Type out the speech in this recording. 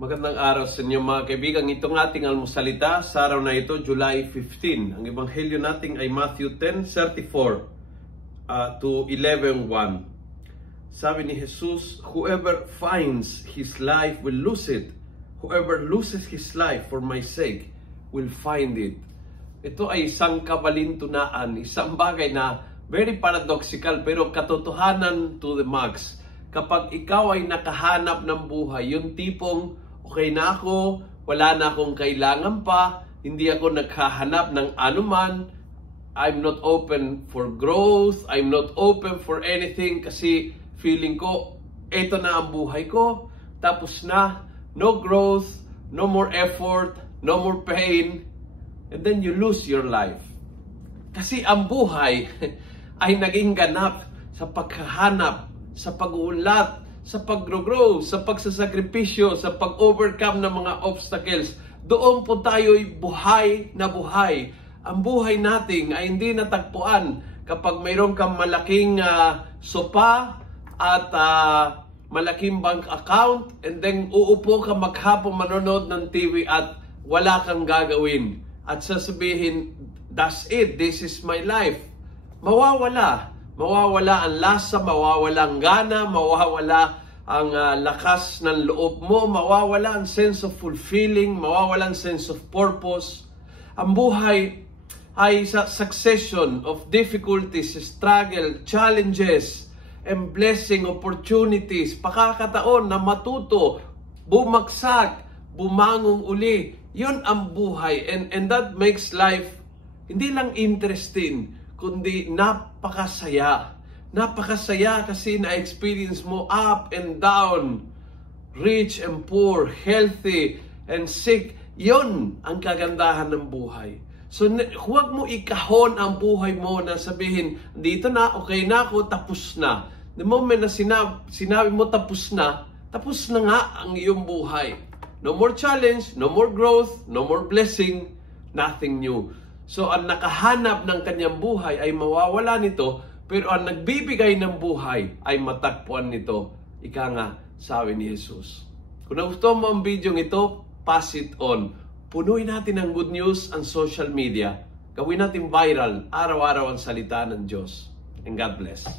Magandang araw sa inyo mga kaibigan. Itong ating almusalita sa araw na ito, July 15. Ang ebanghelyo natin ay Matthew 10:34 to 11:1. Sabi ni Jesus, "Whoever finds his life will lose it. Whoever loses his life for my sake will find it." Ito ay isang kabalintunaan, isang bagay na very paradoxical pero katotohanan to the max. Kapag ikaw ay nakahanap ng buhay, yung tipong okay na ako, wala na akong kailangan pa, hindi ako naghahanap ng anuman, I'm not open for growth, I'm not open for anything kasi feeling ko, eto na ang buhay ko, tapos na, no growth, no more effort, no more pain, and then you lose your life. Kasi ang buhay ay naging ganap sa paghahanap, sa pag-uunlad, sa pag-grow, sa pagsasakripisyo, sa pag-overcome ng mga obstacles. Doon po tayo'y buhay na buhay. Ang buhay natin ay hindi natagpuan kapag mayroon kang malaking sopa at malaking bank account and then uupo ka maghapon manonood ng TV at wala kang gagawin. At sasabihin, that's it, this is my life. Mawawala. Mawawala ang lasa, mawawala ang gana, mawawala ang lakas ng loob mo, mawawala ang sense of fulfilling, mawawala ang sense of purpose. Ang buhay ay sa succession of difficulties, struggle, challenges, and blessing, opportunities, pakakataon na matuto, bumagsak, bumangon uli. Yun ang buhay, and that makes life hindi lang interesting, kundi napakasaya. Napakasaya kasi na-experience mo up and down, rich and poor, healthy and sick. Yon ang kagandahan ng buhay. So huwag mo ikahon ang buhay mo na sabihin, dito na, okay na ako, tapos na. The moment na sinabi mo tapos na nga ang iyong buhay. No more challenge, no more growth, no more blessing, nothing new. So, ang nakahanap ng kanyang buhay ay mawawala nito, pero ang nagbibigay ng buhay ay matagpuan nito. Ika nga, sabi ni Jesus. Kung nagustuhan mo ang video ito, pass it on. Punuin natin ang good news ang social media. Gawin natin viral, araw-araw ang salita ng Diyos. And God bless.